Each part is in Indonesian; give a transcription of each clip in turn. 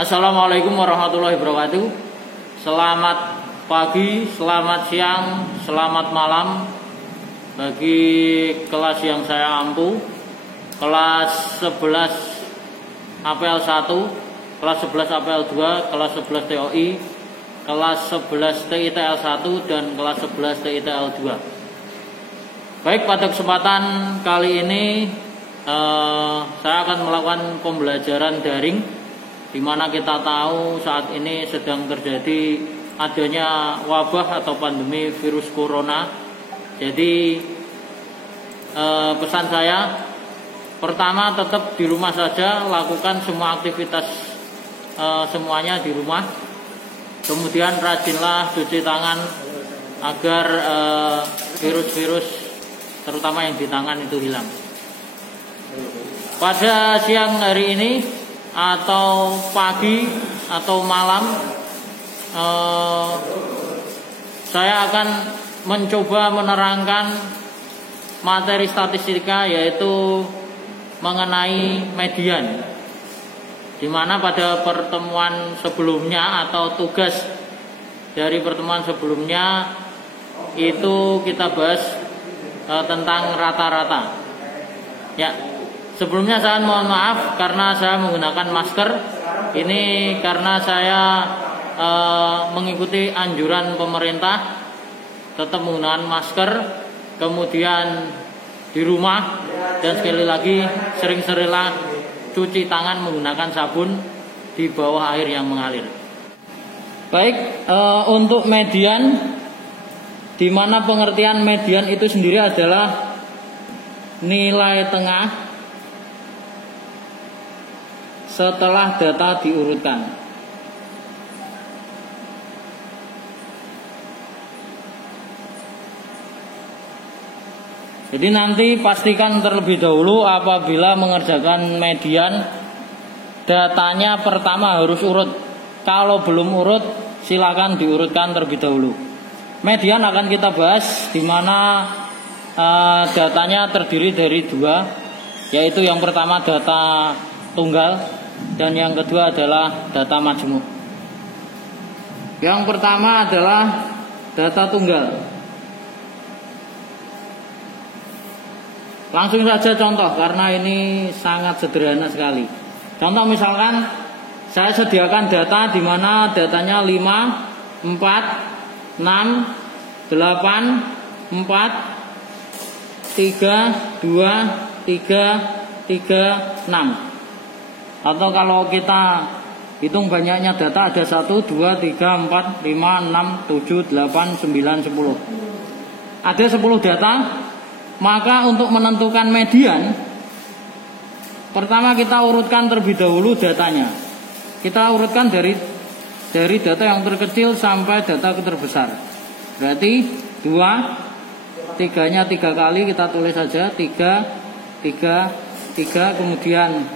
Assalamualaikum warahmatullahi wabarakatuh. Selamat pagi, selamat siang, selamat malam bagi kelas yang saya ampu. Kelas 11 APL 1, kelas 11 APL 2, kelas 11 TOI, kelas 11 TITL 1 dan kelas 11 TITL 2. Baik, pada kesempatan kali ini saya akan melakukan pembelajaran daring, di mana kita tahu saat ini sedang terjadi adanya wabah atau pandemi virus corona. Jadi pesan saya, pertama tetap di rumah saja, lakukan semua aktivitas semuanya di rumah. Kemudian rajinlah cuci tangan agar virus-virus terutama yang di tangan itu hilang. Pada siang hari ini atau pagi atau malam, saya akan mencoba menerangkan materi statistika, yaitu mengenai median, di mana pada pertemuan sebelumnya atau tugas dari pertemuan sebelumnya itu kita bahas tentang rata-rata. Ya, sebelumnya saya mohon maaf karena saya menggunakan masker. Ini karena saya mengikuti anjuran pemerintah tetap menggunakan masker, kemudian di rumah, dan sekali lagi sering-seringlah cuci tangan menggunakan sabun di bawah air yang mengalir. Baik, untuk median, di mana pengertian median itu sendiri adalah nilai tengah setelah data diurutkan. Jadi nanti pastikan terlebih dahulu apabila mengerjakan median, datanya pertama harus urut. Kalau belum urut, silakan diurutkan terlebih dahulu. Median akan kita bahas, di mana datanya terdiri dari dua, yaitu yang pertama data tunggal dan yang kedua adalah data majmuk. Yang pertama adalah data tunggal. Langsung saja contoh, karena ini sangat sederhana sekali. Contoh misalkan saya sediakan data di mana datanya 5, 4, 6, 8, 4, 3, 2, 3, 6. Atau kalau kita hitung banyaknya data, ada 1, 2, 3, 4, 5, 6, 7, 8, 9, 10. Ada 10 data. Maka untuk menentukan median, pertama kita urutkan terlebih dahulu datanya. Kita urutkan dari data yang terkecil sampai data terbesar. Berarti 2, 3-nya 3 kali kita tulis saja, 3, 3, kemudian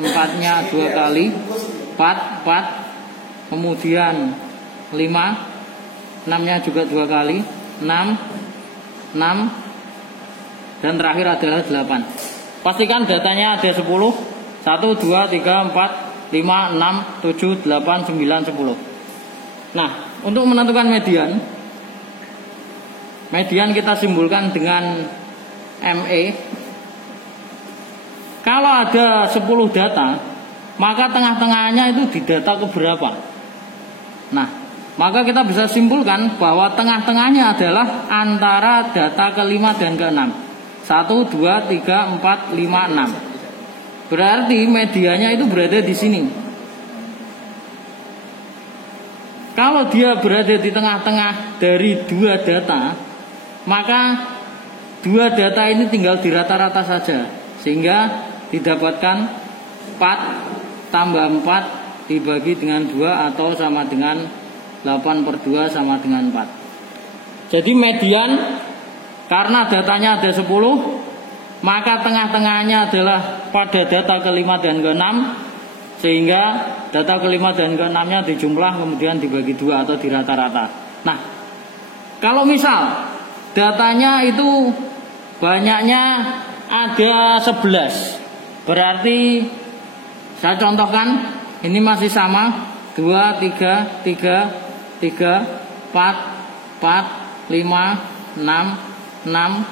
4-nya 2 kali, 4, kemudian 5, 6-nya juga 2 kali, 6, dan terakhir adalah 8. Pastikan datanya ada 10. 1, 2, 3, 4, 5, 6, 7, 8, 9, 10. Nah, untuk menentukan median kita simbolkan dengan ME. Kalau ada 10 data, maka tengah-tengahnya itu di data keberapa. Nah, maka kita bisa simpulkan bahwa tengah-tengahnya adalah antara data ke-5 dan ke-6. 1, 2, 3, 4, 5, 6. Berarti medianya itu berada di sini. Kalau dia berada di tengah-tengah dari 2 data, maka 2 data ini tinggal dirata-rata saja, sehingga didapatkan 4 tambah 4 dibagi dengan 2 atau sama dengan 8/2 sama dengan 4. Jadi median, karena datanya ada 10, maka tengah-tengahnya adalah pada data ke-5 dan ke-6, sehingga data ke-5 dan ke-6-nya dijumlah kemudian dibagi 2 atau dirata-rata. Nah, kalau misal datanya itu banyaknya ada 11, berarti saya contohkan ini masih sama 2, 3, 3, 3, 4, 4, 5, 6, 6,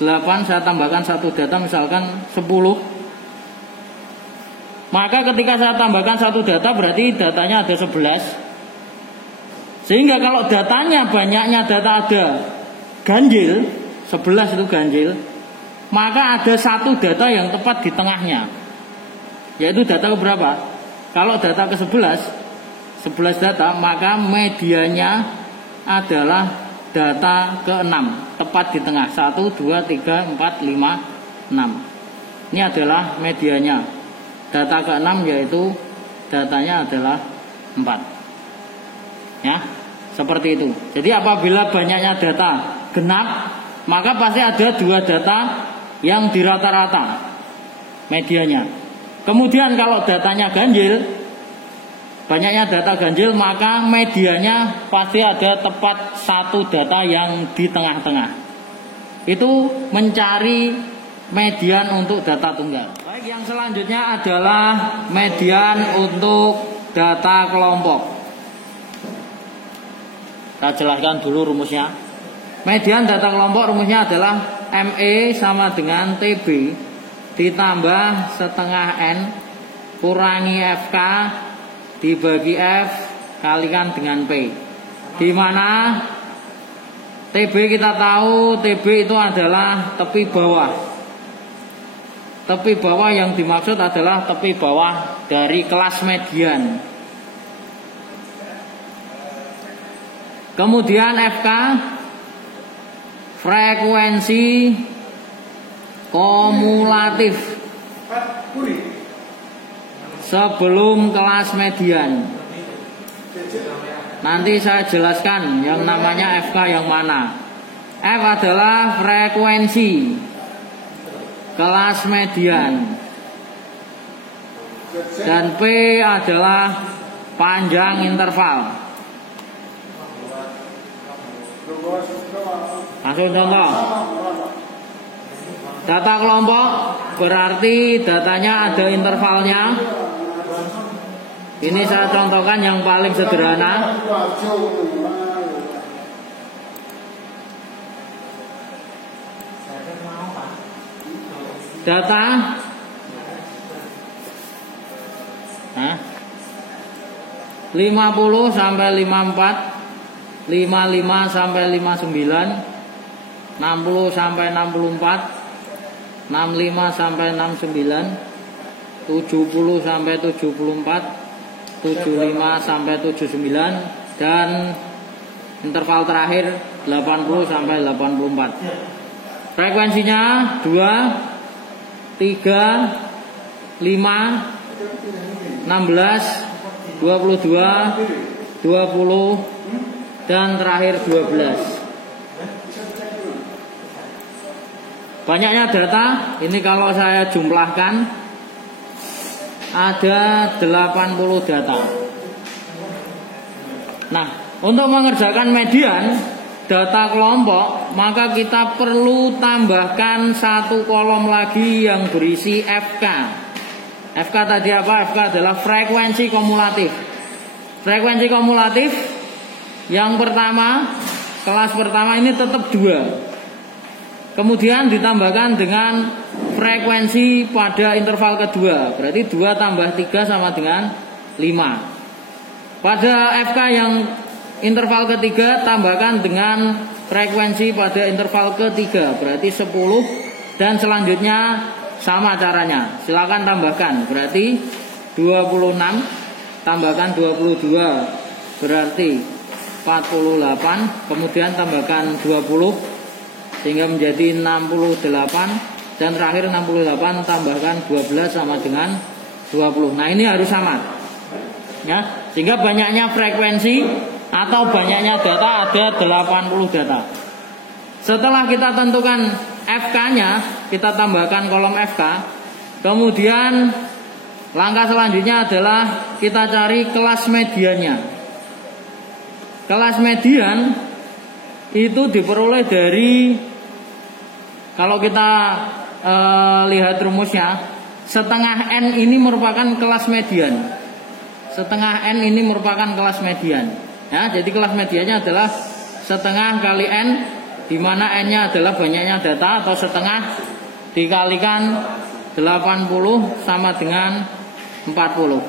8. Saya tambahkan satu data misalkan 10. Maka ketika saya tambahkan satu data berarti datanya ada 11. Sehingga kalau datanya banyaknya data ada ganjil, 11 itu ganjil, maka ada satu data yang tepat di tengahnya. Yaitu data keberapa? Kalau data ke-11, 11 data, maka medianya adalah data ke-6, tepat di tengah. 1, 2, 3, 4, 5, 6. Ini adalah medianya. Data ke-6 yaitu datanya adalah 4. Ya, seperti itu. Jadi apabila banyaknya data genap, maka pasti ada 2 data yang di rata-rata medianya. Kemudian kalau datanya ganjil, banyaknya data ganjil, maka medianya pasti ada tepat satu data yang di tengah-tengah. Itu mencari median untuk data tunggal. Baik, yang selanjutnya adalah median untuk data kelompok. Saya jelaskan dulu rumusnya. Median data kelompok rumusnya adalah ME sama dengan TB ditambah setengah N kurangi FK dibagi F kalikan dengan P. Di mana TB kita tahu TB itu adalah tepi bawah. Tepi bawah yang dimaksud adalah tepi bawah dari kelas median. Kemudian FK frekuensi kumulatif sebelum kelas median. Nanti saya jelaskan yang namanya FK yang mana. F adalah frekuensi kelas median dan P adalah panjang interval. Langsung contoh. Data kelompok berarti datanya ada intervalnya. Ini saya contohkan yang paling sederhana. Data 50 sampai 54, 55 sampai 59, 60 sampai 64, 65 sampai 69, 70 sampai 74, 75 sampai 79, dan interval terakhir 80 sampai 84. Frekuensinya 2, 3, 5, 16, 22, 20, dan terakhir 12. Banyaknya data, ini kalau saya jumlahkan ada 80 data. Nah, untuk mengerjakan median data kelompok, maka kita perlu tambahkan satu kolom lagi yang berisi FK. FK tadi apa? FK adalah frekuensi kumulatif. Frekuensi kumulatif yang pertama, kelas pertama ini tetap 2. Kemudian ditambahkan dengan frekuensi pada interval kedua. Berarti 2 tambah 3 sama dengan 5. Pada FK yang interval ketiga tambahkan dengan frekuensi pada interval ketiga. Berarti 10. Dan selanjutnya sama caranya. Silakan tambahkan. Berarti 26 tambahkan 22. Berarti 48. Kemudian tambahkan 20. Sehingga menjadi 68, dan terakhir 68 tambahkan 12 sama dengan 20. Nah, ini harus sama. Ya, sehingga banyaknya frekuensi atau banyaknya data ada 80 data. Setelah kita tentukan FK-nya, kita tambahkan kolom FK. Kemudian langkah selanjutnya adalah kita cari kelas mediannya. Kelas median itu diperoleh dari, kalau kita lihat rumusnya, setengah N ini merupakan kelas median. setengah N ini merupakan kelas median. Ya, jadi kelas mediannya adalah setengah kali N, di mana N-nya adalah banyaknya data, atau setengah dikalikan 80 sama dengan 40.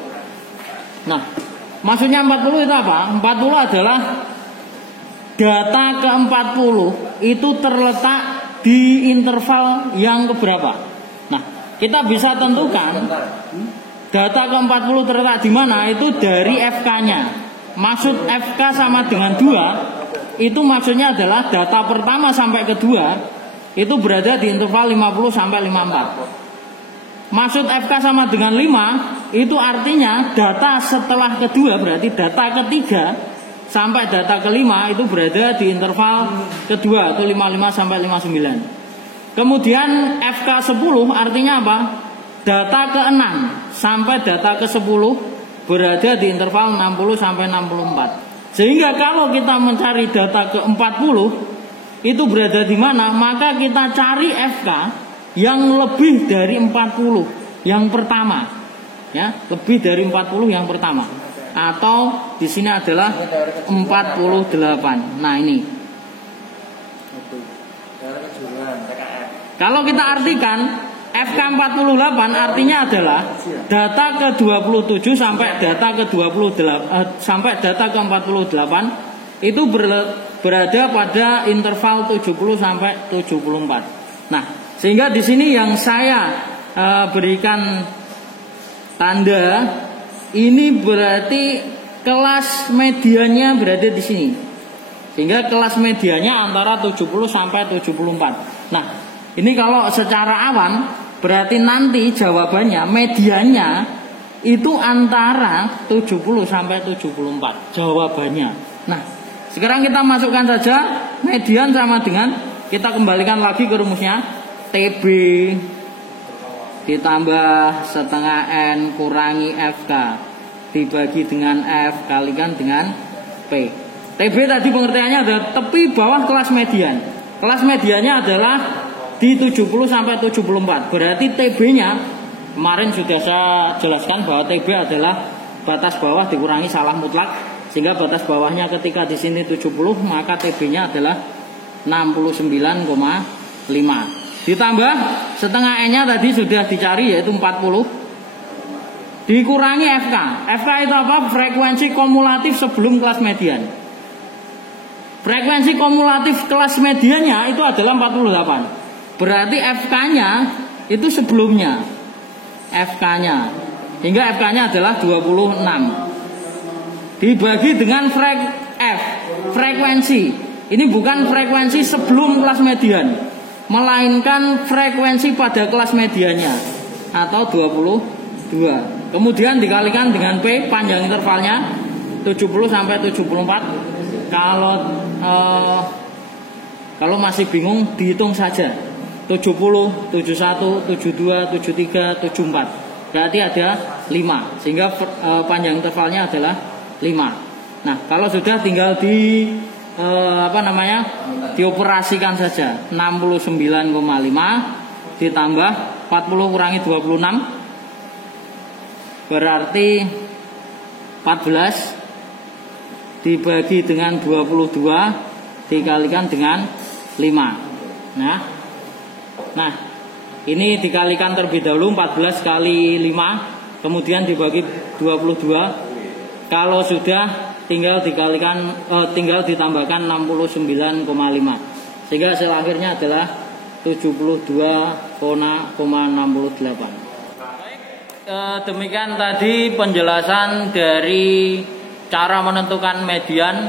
Nah, maksudnya 40 itu apa? 40 adalah data ke-40 itu terletak di interval yang keberapa. Nah, kita bisa tentukan data ke-40 terletak di mana itu dari FK-nya. Maksud FK sama dengan 2, itu maksudnya adalah data pertama sampai kedua itu berada di interval 50 sampai 54. Maksud FK sama dengan 5, itu artinya data setelah kedua, berarti data ketiga sampai data kelima itu berada di interval kedua, atau 55 sampai 59. Kemudian FK 10 artinya apa? Data ke-6 sampai data ke-10 berada di interval 60 sampai 64. Sehingga kalau kita mencari data ke-40 itu berada di mana, maka kita cari FK yang lebih dari 40 yang pertama. Ya, lebih dari 40 yang pertama. Atau di sini adalah 48. Nah, ini. Kalau kita artikan FK 48 artinya adalah data ke-27 sampai data ke-28 sampai data ke-48 itu berada pada interval 70 sampai 74. Nah, sehingga di sini yang saya berikan tanda ini berarti kelas mediannya berada di sini. Sehingga kelas mediannya antara 70 sampai 74. Nah, ini kalau secara awan berarti nanti jawabannya mediannya itu antara 70 sampai 74 jawabannya. Nah, sekarang kita masukkan saja median sama dengan, kita kembalikan lagi ke rumusnya, TB ditambah setengah N kurangi FK dibagi dengan F kalikan dengan P. TB tadi pengertiannya adalah tepi bawah kelas median. Kelas mediannya adalah di 70 sampai 74. Berarti TB-nya kemarin sudah saya jelaskan bahwa TB adalah batas bawah dikurangi salah mutlak, sehingga batas bawahnya ketika di sini 70, maka TB-nya adalah 69,5. Ditambah setengah N-nya tadi sudah dicari, yaitu 40, dikurangi FK. FK itu apa? Frekuensi kumulatif sebelum kelas median. Frekuensi kumulatif kelas mediannya itu adalah 48. Berarti FK-nya itu sebelumnya, FK-nya, hingga FK-nya adalah 26 dibagi dengan frekuensi. Ini bukan frekuensi sebelum kelas median, melainkan frekuensi pada kelas mediannya, atau 22. Kemudian dikalikan dengan P, panjang intervalnya 70 sampai 74. Kalau masih bingung, dihitung saja. 70, 71, 72, 73, 74. Berarti ada 5. Sehingga panjang intervalnya adalah 5. Nah, kalau sudah tinggal dioperasikan saja. 69,5 ditambah 40 kurangi 26 berarti 14 dibagi dengan 22 dikalikan dengan 5. Nah, ini dikalikan terlebih dahulu, 14 kali 5, kemudian dibagi 22. Kalau sudah tinggal ditambahkan 69,5. Sehingga hasil akhirnya adalah 72,68. Demikian tadi penjelasan dari cara menentukan median.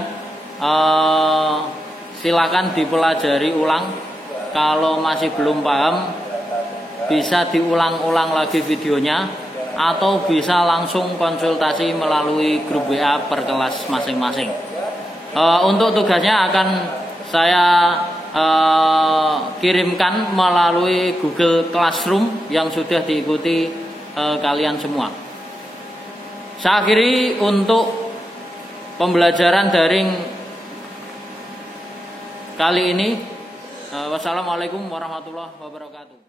Silakan dipelajari ulang. Kalau masih belum paham, bisa diulang-ulang lagi videonya, atau bisa langsung konsultasi melalui grup WA per kelas masing-masing. Untuk tugasnya akan saya kirimkan melalui Google Classroom yang sudah diikuti kalian semua. Saya akhiri untuk pembelajaran daring kali ini. Wassalamualaikum warahmatullahi wabarakatuh.